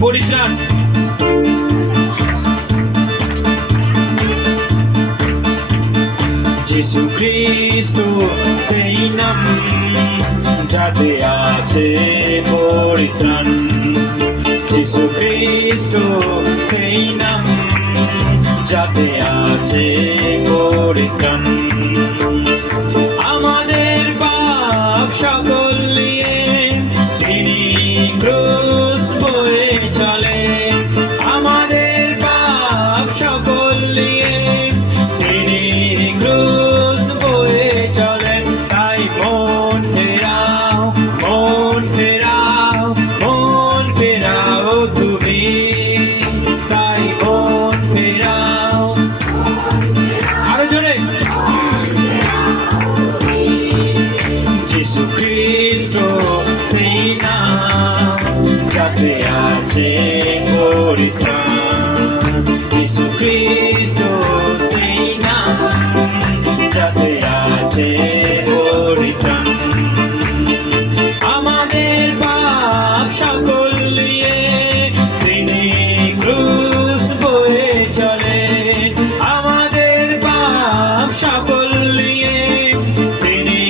পরিত্রাণ। যিশু খ্রিস্ট সেই নাম, যাতে আছে পরিত্রাণ। যিশু খ্রিস্ট সেই নাম, যাতে আছে পরিত্রাণ। আমাদের পাপ সকল নিয়ে তিনি ক্রুশ বয়ে চলে। আমাদের পাপ সকল নিয়ে তিনি ক্রুশ বয়ে চলেন। তাই মন ফেরাও, মন ফেরাও, মন ফেরাও তুমি। তাই মন ফেরাও, আরো জোরে। যিশু খ্রিস্ট সেই নাম, যাতে আছে পরিত্রাণ। যিশু খ্রিস্ট সেই নাম, যাতে আছে পরিত্রাণ। আমাদের পাপ সকল নিয়ে তিনি ক্রুশ বয়ে চলেন। আমাদের পাপ সকল নিয়ে তিনি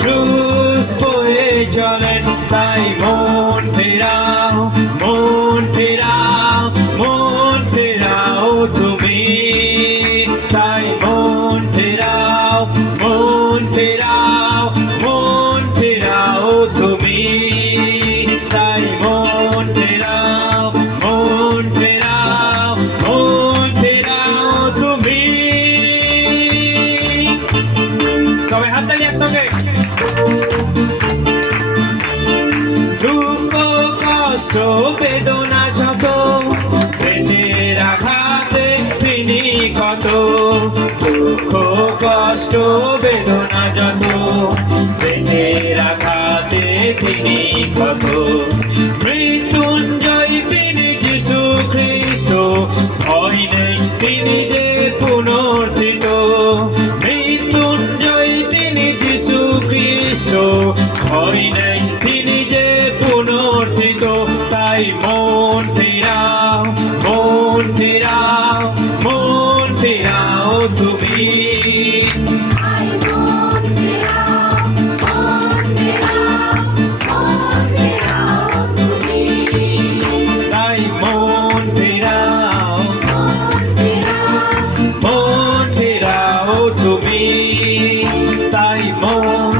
ক্রুশ বয়ে চলেন। তাই মন ফেরাও, মন ফেরাও, মন ফেরাও তুমি। তাই মন ফেরাও, মন ফেরাও, মন ফেরাও তুমি। তাই মন ফেরাও, মন ফেরাও, মন ফেরাও তুমি। সবাই হাততালি একসঙ্গে। দুঃখ কষ্ট বেদনা যত, পেটের আঘাতে তিনি কত। দুঃখ কষ্ট বেদনা যত, পেটের আঘাতে তিনি কত। মৃত্যুঞ্জয় তিনি যিশু খ্রিস্ট, ভয় নেই তিনি যে পুনর্থিত। মৃত্যুঞ্জয় তিনি যিশু খ্রিস্ট, ভয় নেই তিনি যে পুনর্থিত। তাই মন ফেরাও, মন ফেরাও, মন ফেরাও তুমি। তাই মন ফেরাও, মন ফেরাও তুমি। তাই মন,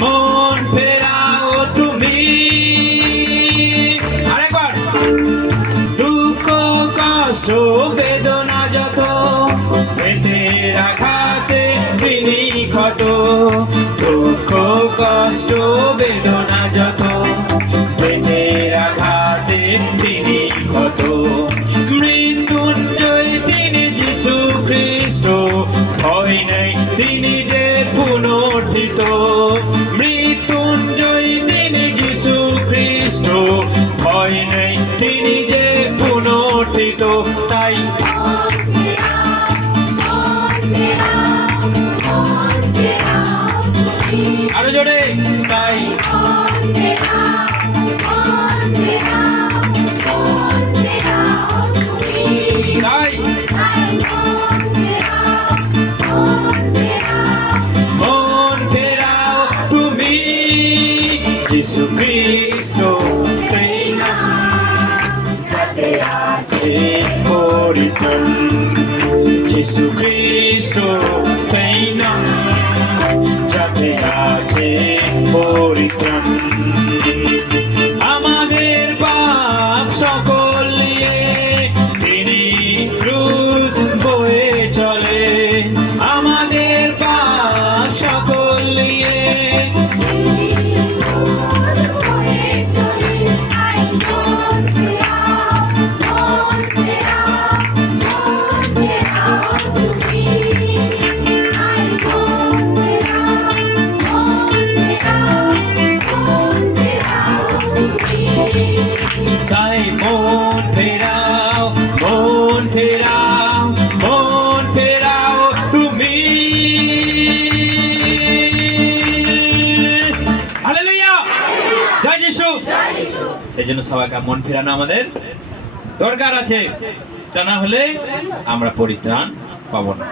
মন ফেরাও তুমি। আরেকবার। দুঃখ কষ্ট বেদনা যত, পেটের আঘাতে তিনি ক্ষত। দুঃখ কষ্ট বেদনা যত, পেটের আঘাতে তিনি ক্ষত। মৃত্যুঞ্জয় তিনি যিশু খ্রিস্ট, ভয় নেই তিনি যে পুনর্থিত। মৃত্যুঞ্জয় তিনি যিশু খ্রিস্ট, ভয় নেই তিনি যে পুনর্থিত। তাই আরো জোরে। তাই তাই মন ফেরাও তুমি। যিশু খ্রিস্ট সেই নাম, যাতে আছে পরিত্রাণ। যিশু খ্রিস্ট সেই নাম, যাতে আছে পরিত্রাণ। আমাদের পাপ সকল নিয়ে তিনি ক্রুশ বয়ে চলে। আমাদের পাপ সকল নিয়ে Hallelujah! জয় যিশু। সেই জন্য সবাইকে মন ফেরানো আমাদের দরকার আছে, তা না হলে আমরা পরিত্রাণ পাবো না।